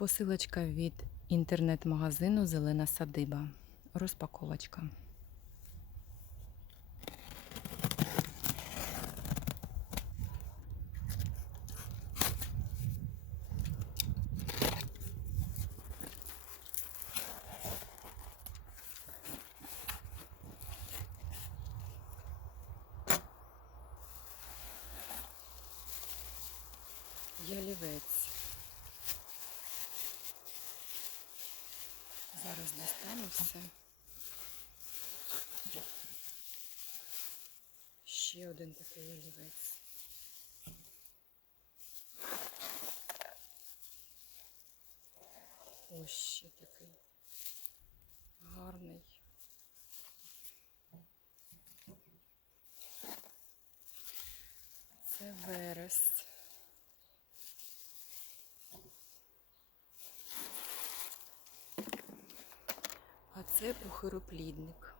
Посилочка від інтернет-магазину Зелена садиба. Розпаковочка. Ялівець. Зараз достану все. Ще один такий ялівець. Ось ще такий гарний. Це верес. Це похироплідник.